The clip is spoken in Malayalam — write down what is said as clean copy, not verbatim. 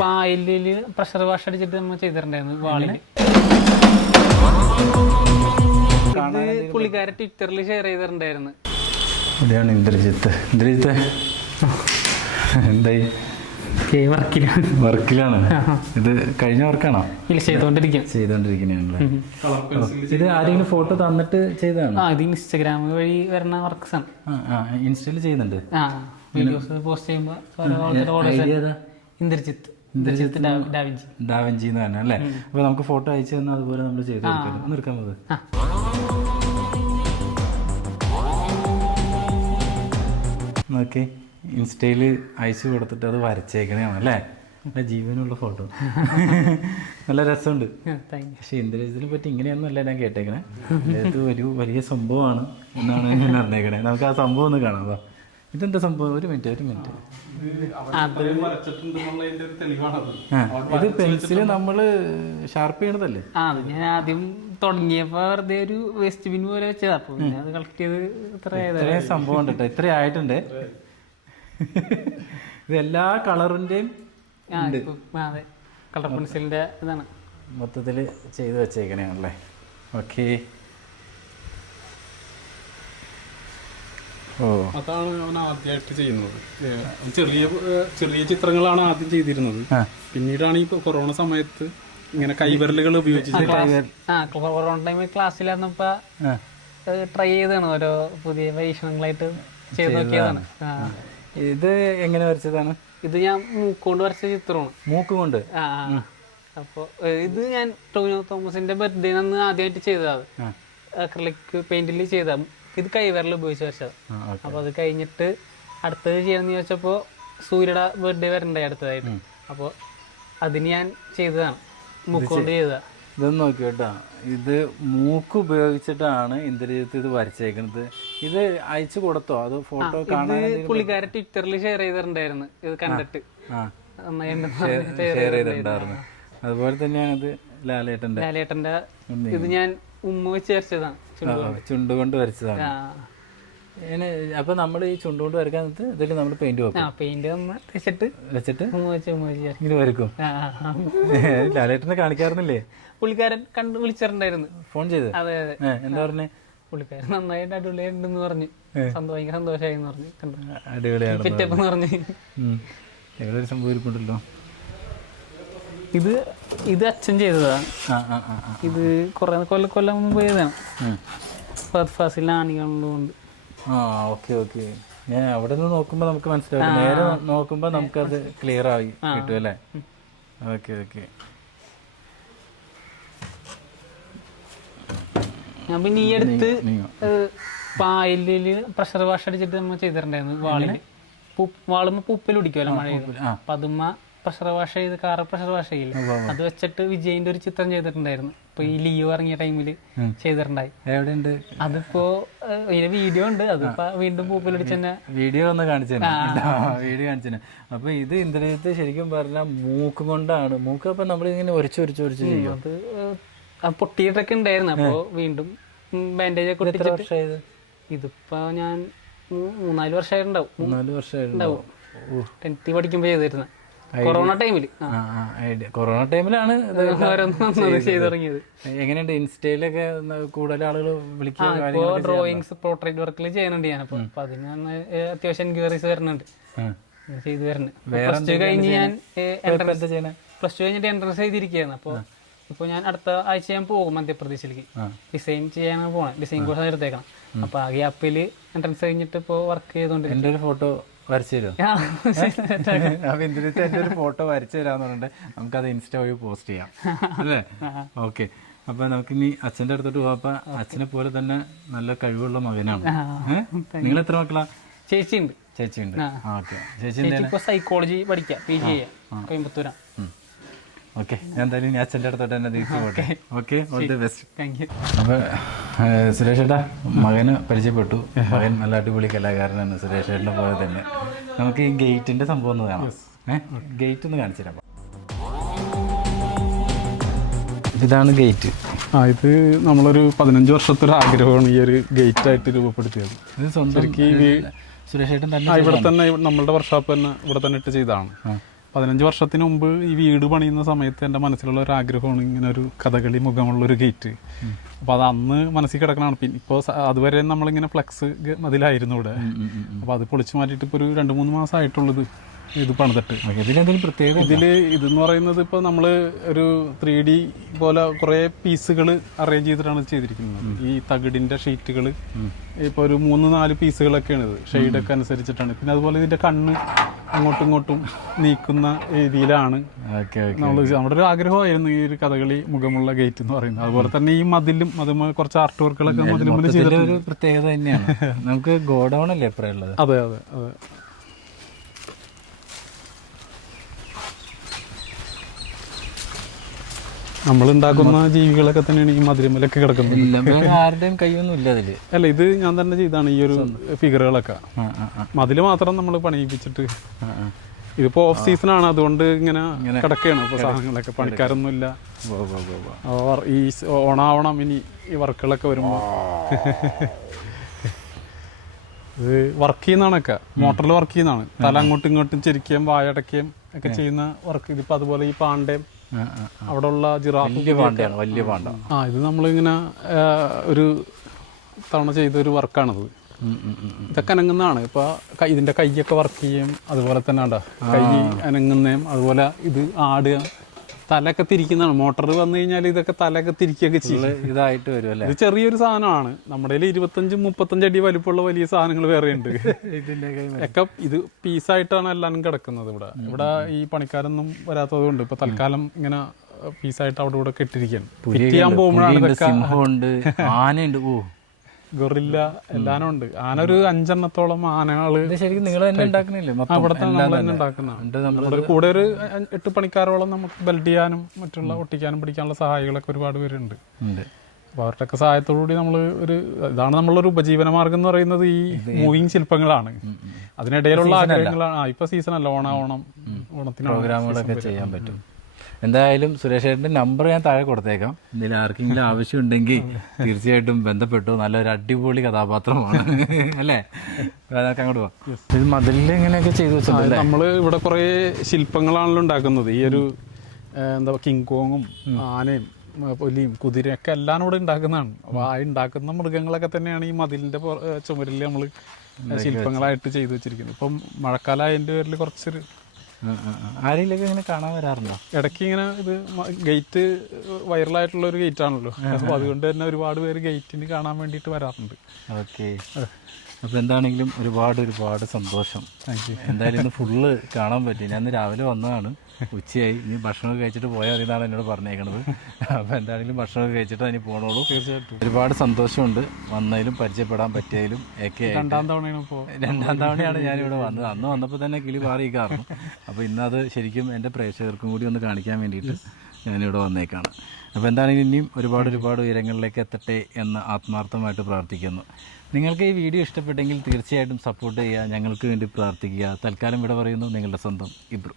പായലില് പ്രഷർ വാഷ് അടിച്ചിട്ട് നമ്മൾ ചെയ്തിട്ടുണ്ടായിരുന്നു വാളില്. പുള്ളിക്കാരെ ട്വിറ്ററിൽ ഷെയർ ചെയ്തിട്ടുണ്ടായിരുന്നു. ഇവിടെയാണ് ഇന്ദ്രജിത്ത്. ഇന്ദ്രജിത്ത് എന്തായി? വർക്കിലാണ്. ഇത് കഴിഞ്ഞ വർക്കാണോ? ചെയ്തോണ്ടിരിക്കുന്നതാണല്ലേ. ഇത് ആരെങ്കിലും ഫോട്ടോ തന്നിട്ട് ചെയ്തതാണ്? ഇത് ഇൻസ്റ്റാഗ്രാം വഴി വരുന്ന വർക്ക്സ് ആണ്. ഇൻസ്റ്റയിൽ ചെയ്യുന്നുണ്ട്. വീഡിയോസ് പോസ്റ്റ് ചെയ്യുമ്പോൾ ഇന്ദ്രജിത്ത് ഡാവിഞ്ചി എന്ന് പറഞ്ഞ അല്ലേ. അപ്പൊ നമുക്ക് ഫോട്ടോ അയച്ചു തന്നാൽ അതുപോലെ നമ്മൾ ചെയ്ത് കൊടുക്കാം. ഒന്ന് എടുക്കാൻ പോകുന്നത് നോക്കി ഇൻസ്റ്റയിൽ അയച്ചു കൊടുത്തിട്ട് അത് വരച്ചേക്കണേയാണ് അല്ലേ. നല്ല ജീവനുള്ള ഫോട്ടോ. നല്ല രസമുണ്ട്. പക്ഷെ ഇന്ദ്രജിത്തിനെ പറ്റി ഇങ്ങനെയൊന്നും അല്ല ഞാൻ കേട്ടേക്കണേ. ഇത് ഒരു വലിയ സംഭവമാണ് എന്നാണ് ഞാൻ അറിഞ്ഞേക്കണേ. നമുക്ക് ആ സംഭവം ഒന്ന് കാണാം. ഇതെന്താ സംഭവം? ഒരു മിനിറ്റ്. ഇത് പെൻസില് നമ്മള് ഷാർപ്പ് ചെയ്യണതല്ലേ? ഞാൻ ആദ്യം തുടങ്ങിയപ്പോ വെറുതെ ഒരു വേസ്റ്റ് ബിൻ പോലെ വെച്ചതാ. അപ്പൊ അത് കളക്ട് ചെയ്ത് ഇത്രയും സംഭവം ഉണ്ട് കേട്ടോ. ഇത്രയും ആയിട്ടുണ്ട്. ഇത് എല്ലാ കളറിന്റെയും കളർ പെൻസിലിന്റെ ഇതാണ് മൊത്തത്തില് ചെയ്ത് വെച്ചേക്കണേ. ഓക്കെ. അതാണ് അവൻ ആദ്യമായിട്ട് ചെയ്യുന്നത്. ചെറിയ ചിത്രങ്ങളാണ് ആദ്യം ചെയ്തിരുന്നത്. പിന്നീടാണ് ഈ കൊറോണ സമയത്ത് ഇങ്ങനെ കൈവിരലുകൾ ഉപയോഗിച്ച് കൊറോണ ടൈമിൽ ക്ലാസ്സിലായിരുന്നപ്പോ ട്രൈ ചെയ്താണ്. ഓരോ പുതിയ പരീക്ഷണങ്ങളായിട്ട് ചെയ്ത് നോക്കിയതാണ്. ഇത് എങ്ങനെ വരച്ചതാണ്? ഇത് ഞാൻ മൂക്കൊണ്ട് വരച്ച ചിത്രമാണ്. മൂക്ക് കൊണ്ട്? അപ്പൊ ഇത് ഞാൻ ടോവിനോ തോമസിന്റെ ബർത്ത്ഡേ അന്ന് ആദ്യമായിട്ട് ചെയ്തതാണ്. അക്രിലിക് പെയിന്റിൽ ചെയ്ത. ഇത് കൈവിരൽ ഉപയോഗിച്ച് വരച്ചത്. അപ്പൊ അത് കഴിഞ്ഞിട്ട് അടുത്തത് ചെയ്യാന്ന് ചോദിച്ചപ്പോ സൂര്യയുടെ ബർത്ത്ഡേ വരണ്ടായി അടുത്തതായിട്ട്. അപ്പോൾ അതിന് ഞാൻ ചെയ്തതാണ്, മൂക്കൊണ്ട് ചെയ്തതാ. ഇതൊന്ന് നോക്കി കേട്ടോ. ഇത് മൂക്ക് ഉപയോഗിച്ചിട്ടാണ് ഇന്ദ്രജിത്ത് ഇത് വരച്ചേക്കുന്നത്. ഇത് അയച്ചു കൊടുത്തോ? അത് ഫോട്ടോ കാണാൻ പുള്ളിക്കാരെ ട്വിറ്ററിൽ ഷെയർ ചെയ്തിട്ടുണ്ടായിരുന്നു. ഇത് കണ്ടിട്ട് ഷെയർ ചെയ്തിട്ടുണ്ടായിരുന്നു. അതുപോലെ തന്നെയാണ് ഇത് ലാലേട്ടന്റെ. ഇത് ഞാൻ ഉമ്മ വെച്ച് വരച്ചതാണ്, ചുണ്ടുകൊണ്ട് വരച്ചതാണ്. അപ്പൊ നമ്മൾ ഈ ചുണ്ടുകൊണ്ട് വരക്കാൻ ഇതിൽ നമ്മൾ പെയിന്റ് വെക്കും. പെയിന്റ് വെച്ചിട്ട് ഇങ്ങനെ വരക്കും. ലാലേട്ടനെ കാണിക്കാറുന്നില്ലേ? പുള്ളിക്കാരൻ കണ്ടു വിളിച്ചിട്ടുണ്ടായിരുന്നു, ഫോൺ ചെയ്ത്. അതെ. എന്താ പറഞ്ഞേ? പുള്ളിക്കാരൻ നന്നായിട്ട് അടിപൊളിയായിട്ടുണ്ടെന്ന് പറഞ്ഞു. ഭയങ്കര സന്തോഷമായി പറഞ്ഞു. അടിപൊളിയാണ് പറഞ്ഞു. എവിടെ ഒരു സംഭവം ഇരിപ്പുണ്ടല്ലോ. ഇത് അച്ഛൻ ചെയ്തതാണ്. ഇത് കുറെ കൊല്ലം മുമ്പ് ചെയ്തതാണ്. ഫാസിൽ ആണികളുണ്ട്. ഓക്കെ. ഞാൻ അവിടെ നിന്ന് നോക്കുമ്പോ നമുക്ക് മനസ്സിലാവും. നേരെ നോക്കുമ്പോ നമുക്കത് ക്ലിയർ ആയി കിട്ടും അല്ലേ? ഓക്കെ. ഞാൻ പിന്നെ ഈ അടുത്ത് പായലില് പ്രഷർ വാഷ് അടിച്ചിട്ട് നമ്മൾ ചെയ്തിട്ടുണ്ടായിരുന്നു. വാളുമ്പോ പൂപ്പൽ പിടിക്കുമല്ലോ മഴ. അപ്പൊ അതുമ്മ പ്രഷർ വാഷ് ചെയ്ത് കാറ് പ്രഷർ വാഷ് ചെയ്യില്ല, അത് വെച്ചിട്ട് വിജയിന്റെ ഒരു ചിത്രം ചെയ്തിട്ടുണ്ടായിരുന്നു. ഇപ്പൊ ഈ ലീവ് ഇറങ്ങിയ ടൈമില് ചെയ്തിട്ടുണ്ടായി. എവിടെയുണ്ട്? അതിപ്പോ ഇതിന്റെ വീഡിയോ ഉണ്ട്. അതിപ്പോ വീണ്ടും പൂപ്പൽ പിടിച്ചെന്നെ വീഡിയോ ഒന്ന് കാണിച്ചു. വീഡിയോ കാണിച്ചു. അപ്പൊ ഇത് ഇന്ദ്രജിത്ത് ശരിക്കും പറഞ്ഞ മൂക്ക് കൊണ്ടാണ്. മൂക്ക് അപ്പൊ നമ്മൾ ഇങ്ങനെ ഒരച്ച് ചെയ്യും. അത് പൊട്ടിയിട്ടൊക്കെ ഉണ്ടായിരുന്നു. അപ്പൊ വീണ്ടും ബാൻഡേജ് ഒക്കെ ഒട്ടിച്ചിട്ട്. ഇതിപ്പോ ഞാൻ 3-4 വർഷമായിട്ടുണ്ടാവും. 4 വർഷമായിട്ടുണ്ടാവും. 10th പഠിക്കുമ്പോ ചെയ്തിരുന്ന കൊറോണ ടൈമിലാണ് ചെയ്തു തുടങ്ങിയത്. എങ്ങനെയുണ്ട് ഇൻസ്റ്റയിലൊക്കെ കൂടുതൽ ആളുകൾ വിളിക്കുക? ഡ്രോയിങ്സ് പോർട്രേറ്റ് വർക്കിൽ ചെയ്യുന്നുണ്ട് ഞാൻ. അപ്പൊ അതിന് അത്യാവശ്യം എൻക്വയറീസ് വരുന്നുണ്ട്, ചെയ്തു വരുന്നുണ്ട്. പ്ലസ് ടു കഴിഞ്ഞ് ഞാൻ പ്ലസ് ടു കഴിഞ്ഞിട്ട് എൻട്രൻസ് ചെയ്തിരിക്കുകയാണ്. അപ്പൊ ഇപ്പൊ ഞാൻ അടുത്ത ആഴ്ച ഞാൻ പോകും മധ്യപ്രദേശിലേക്ക്. ഡിസൈൻ ചെയ്യാനാണ് പോകണം. ഡിസൈൻ കോഴ്സ് എടുത്തേക്കണം. അപ്പൊ ആ ഗ്യാപ്പിൽ എൻട്രൻസ് കഴിഞ്ഞിട്ട് ഇപ്പൊ വർക്ക് ചെയ്തോണ്ട്. എൻ്റെ ഒരു ഫോട്ടോ വരച്ചു തരുമോ? അപ്പൊ ഇന്ദ്രജിത്ത് എൻ്റെ ഒരു ഫോട്ടോ വരച്ചു തരാന്ന് പറഞ്ഞിട്ട് നമുക്കത് ഇൻസ്റ്റ വഴി പോസ്റ്റ് ചെയ്യാം അല്ലേ? ഓക്കെ. അപ്പൊ നമുക്കിനി അച്ഛൻ്റെ അടുത്തോട്ട് പോകാം. അപ്പൊ അച്ഛനെ പോലെ തന്നെ നല്ല കഴിവുള്ള മകനാണ്. നിങ്ങൾ എത്ര മക്കളാ? ചേച്ചിയുണ്ട്. ഓക്കെ. ചേച്ചി സൈക്കോളജി പഠിക്കാം, PG ചെയ്യാം, കോയമ്പത്തൂരാ. ഓക്കെ. എന്തായാലും ഞാൻ അച്ഛൻ്റെ അടുത്തോട്ട് തന്നെ തിരിച്ചു പോട്ടെ. Okay, all the best. Thank you. അപ്പൊ സുരേഷ് ഏട്ടാ, മകന് പരിചയപ്പെട്ടു. മകൻ നല്ല അടിപൊളി കലാകാരനാണ് സുരേഷ് ഏട്ടനെ പോലെ തന്നെ. നമുക്ക് ഈ ഗേറ്റിന്റെ സംഭവം ഒന്ന് കാണാം. ഗേറ്റ് ഒന്ന് കാണിച്ചു തരാം. ഇതാണ് ഗേറ്റ്. ഇത് നമ്മളൊരു 15 വർഷത്തെ ഒരു ആഗ്രഹമാണ് ഈ ഒരു ഗേറ്റ് ആയിട്ട് രൂപപ്പെടുത്തിയത്. ഇത് സ്വന്തം സുരേഷ് ഏട്ടൻ തന്നെ ഇവിടെ തന്നെ നമ്മളുടെ വർക്ക്ഷോപ്പ് തന്നെ ഇവിടെ തന്നെ ഇട്ട് ചെയ്തതാണ്. 15 വർഷത്തിന് മുമ്പ് ഈ വീട് പണിയുന്ന സമയത്ത് എൻ്റെ മനസ്സിലുള്ള ഒരു ആഗ്രഹമാണ് ഇങ്ങനെ ഒരു കഥകളി മുഖമുള്ളൊരു ഗേറ്റ്. അപ്പോൾ അത് അന്ന് മനസ്സിൽ കിടക്കണതാണ്. പിന്നെ ഇപ്പോൾ അതുവരെ നമ്മളിങ്ങനെ ഫ്ലെക്സ് അതിലായിരുന്നു ഇവിടെ. അപ്പോൾ അത് പൊളിച്ചു മാറ്റിയിട്ട് ഇപ്പോൾ ഒരു 2-3 മാസമായിട്ടുള്ളത് ഇത് പണിതിട്ട്. ഇതിലെന്തെങ്കിലും പ്രത്യേകത? ഇതെന്ന് പറയുന്നത് ഇപ്പോൾ നമ്മൾ ഒരു 3D പോലെ കുറേ പീസുകൾ അറേഞ്ച് ചെയ്തിട്ടാണ് ചെയ്തിരിക്കുന്നത്. ഈ തകിടിൻ്റെ ഷീറ്റുകൾ ഇപ്പോൾ ഒരു 3-4 പീസുകളൊക്കെയാണ് ഇത്, ഷെയ്ഡൊക്കെ അനുസരിച്ചിട്ടാണ്. പിന്നെ അതുപോലെ ഇതിൻ്റെ കണ്ണ് അങ്ങോട്ടും ഇങ്ങോട്ടും നീക്കുന്ന രീതിയിലാണ് നമ്മുടെ ഒരു ആഗ്രഹമായിരുന്നു ഈ ഒരു കഥകളി മുഖമുള്ള ഗേറ്റ് എന്ന് പറയുന്നത്. അതുപോലെ തന്നെ ഈ മതിലും കുറച്ച് ആർട്ട് വർക്കുകളൊക്കെ മതിലും ചെയ്തൊരു പ്രത്യേകത തന്നെയാണ്. നമുക്ക് ഗോഡൗൺ അല്ലേ എപ്പോഴും ഉള്ളത്? അതെ അതെ അതെ. നമ്മളുണ്ടാക്കുന്ന ജീവികളൊക്കെ തന്നെയാണ് ഈ മധുരമലൊക്കെ കിടക്കുന്നത്. ആരുടെയും കൈയൊന്നും ഇല്ല അതില്. അല്ല, ഇത് ഞാൻ തന്നെ ചെയ്താണ് ഈ ഒരു ഫിഗറുകളൊക്കെ. മതില് മാത്രം നമ്മൾ പണിയിപ്പിച്ചിട്ട്. ഇതിപ്പോ ഓഫ് സീസൺ ആണ്, അതുകൊണ്ട് ഇങ്ങനെ കിടക്കുകയാണ് ഇപ്പൊ സാധനങ്ങളൊക്കെ. പണിക്കാരൊന്നും ഇല്ല. ഈ ഓണാവണം ഇനി ഈ വർക്കുകളൊക്കെ വരുമ്പോ. ഇത് വർക്ക് ചെയ്യുന്നതാണൊക്കെ, മോട്ടറിൽ വർക്ക് ചെയ്യുന്നതാണ്. തല അങ്ങോട്ടും ഇങ്ങോട്ടും ചെരിക്കുകയും വായടക്കുകയും ഒക്കെ ചെയ്യുന്ന വർക്ക്. ഇതിപ്പോ അതുപോലെ ഈ പാണ്ടയും അവിടെ ഉള്ള ജിറാഫ് വലിയ പാണ്ട. ഇത് നമ്മളിങ്ങനെ ഒരു തവണ ചെയ്തൊരു വർക്കാണിത്. ഇതൊക്കെ അനങ്ങുന്നതാണ്. ഇപ്പൊ ഇതിന്റെ കൈയൊക്കെ വർക്ക് ചെയ്യും. അതുപോലെ തന്നെ കൈ അനങ്ങുന്നതും, അതുപോലെ ഇത് ആടുക, തലയൊക്കെ തിരിക്കുന്നതാണ്. മോട്ടർ വന്നു കഴിഞ്ഞാൽ ഇതൊക്കെ തലയൊക്കെ തിരിക്കുകയൊക്കെ ചെയ്യും. ഇതായിട്ട് വരും അല്ലേ? ഇത് ചെറിയൊരു സാധനമാണ്. നമ്മുടെ 25-35 അടി വലിപ്പമുള്ള വലിയ സാധനങ്ങൾ വേറെ ഉണ്ട്. ഒക്കെ ഇത് പീസായിട്ടാണ് എല്ലാവരും കിടക്കുന്നത്. ഇവിടെ ഈ പണിക്കാരൊന്നും വരാത്തത് കൊണ്ട് ഇപ്പൊ തൽക്കാലം ഇങ്ങനെ പീസായിട്ട് അവിടെ ഇവിടെ കെട്ടിരിക്കുകയാണ്. ഫിറ്റ് ചെയ്യാൻ പോകുമ്പോഴാണ് ഇതൊക്കെ. ആനയുണ്ട്, ഗൊറില്ല എല്ലാനും ഉണ്ട്. ആന ഒരു 5 ആനകള്. ശരിക്കും നിങ്ങൾ തന്നെ ഉണ്ടാക്കുന്നില്ലേ? അവിടെ തന്നെ നമ്മൾ തന്നെ ഉണ്ടാക്കുന്നതാണ്. നമ്മുടെ കൂടെ ഒരു 8 പണിക്കാരോളം നമുക്ക് ബെൽഡ് ചെയ്യാനും മറ്റുള്ള ഒട്ടിക്കാനും പിടിക്കാനുള്ള സഹായികളൊക്കെ ഒരുപാട് പേരുണ്ട്. അപ്പോൾ അവരുടെയൊക്കെ സഹായത്തോടുകൂടി നമ്മൾ ഇതാണ് നമ്മളൊരു ഉപജീവന മാർഗം എന്ന് പറയുന്നത്. ഈ മൂവിങ് ശില്പങ്ങളാണ്. അതിനിടയിലുള്ള ആഗ്രഹങ്ങളാണ്. ഇപ്പൊ സീസണല്ല, ഓണത്തിന് പ്രോഗ്രാമുകളൊക്കെ ചെയ്യാൻ പറ്റും. എന്തായാലും സുരേഷ് ചേട്ടൻ്റെ നമ്പർ ഞാൻ താഴെ കൊടുത്തേക്കാം. എന്തെങ്കിലും ആർക്കെങ്കിലും ആവശ്യമുണ്ടെങ്കിൽ തീർച്ചയായിട്ടും ബന്ധപ്പെട്ടു. നല്ലൊരു അടിപൊളി കഥാപാത്രമാണ് അല്ലേ? അങ്ങോട്ട് പോവാം. ഇത് മതിലിൽ ഇങ്ങനെയൊക്കെ ചെയ്തു വെച്ചിട്ടുണ്ട്. നമ്മൾ ഇവിടെ കുറേ ശില്പങ്ങളാണല്ലോ ഉണ്ടാക്കുന്നത്. ഈ ഒരു കിങ് കോങ്ങും ആനയും പുലിയും കുതിരയൊക്കെ എല്ലാം കൂടെ ഉണ്ടാക്കുന്നതാണ്. അപ്പോൾ ആ ഉണ്ടാക്കുന്ന മൃഗങ്ങളൊക്കെ തന്നെയാണ് ഈ മതിലിൻ്റെ ചുമരിൽ നമ്മൾ ശില്പങ്ങളായിട്ട് ചെയ്തു വെച്ചിരിക്കുന്നത്. ഇപ്പം മഴക്കാലം അതിൻ്റെ പേരിൽ കുറച്ചൊരു ആരെങ്കിലൊക്കെ ഇങ്ങനെ കാണാൻ വരാറുണ്ടോ? ഇടയ്ക്ക് ഇങ്ങനെ ഇത് ഗേറ്റ് വൈറലായിട്ടുള്ള ഒരു ഗേറ്റ് ആണല്ലോ. അപ്പോൾ അതുകൊണ്ട് തന്നെ ഒരുപാട് പേര് ഗേറ്റിന് കാണാൻ വേണ്ടിയിട്ട് വരാറുണ്ട്. ഓക്കെ. അപ്പോൾ എന്താണെങ്കിലും ഒരുപാട് സന്തോഷം. എന്തായാലും ഇന്ന് ഫുള്ള് കാണാൻ പറ്റി. ഞാൻ ഇന്ന് രാവിലെ വന്നതാണ്, ഉച്ചയായി. ഇനി ഭക്ഷണമൊക്കെ കഴിച്ചിട്ട് പോയാൽ മതി എന്നാണ് എന്നോട് പറഞ്ഞേക്കണത്. അപ്പോൾ എന്താണെങ്കിലും ഭക്ഷണമൊക്കെ കഴിച്ചിട്ട് അതിന് പോകണോളൂ. തീർച്ചയായിട്ടും ഒരുപാട് സന്തോഷമുണ്ട് വന്നതിലും പരിചയപ്പെടാൻ പറ്റിയതിലും ഒക്കെ. 2ാം തവണയാണ് ഞാനിവിടെ വന്നത്. അന്ന് വന്നപ്പോൾ തന്നെ കിളി പാറിയിക്കാറുണ്ട്. അപ്പോൾ ഇന്നത് ശരിക്കും എൻ്റെ പ്രേക്ഷകർക്കും കൂടി ഒന്ന് കാണിക്കാൻ വേണ്ടിയിട്ട് ഞാനിവിടെ വന്നേക്കാണ്. അപ്പോൾ എന്താണെങ്കിലും ഇനിയും ഒരുപാട് ഉയരങ്ങളിലേക്ക് എത്തട്ടെ എന്ന് ആത്മാർത്ഥമായിട്ട് പ്രാർത്ഥിക്കുന്നു. നിങ്ങൾക്ക് ഈ വീഡിയോ ഇഷ്ടപ്പെട്ടെങ്കിൽ തീർച്ചയായിട്ടും സപ്പോർട്ട് ചെയ്യുക, ഞങ്ങൾക്ക് വേണ്ടി പ്രാർത്ഥിക്കുക. തൽക്കാലം ഇവിടെ പറയുന്നു, നിങ്ങളുടെ സ്വന്തം ഇബ്രു.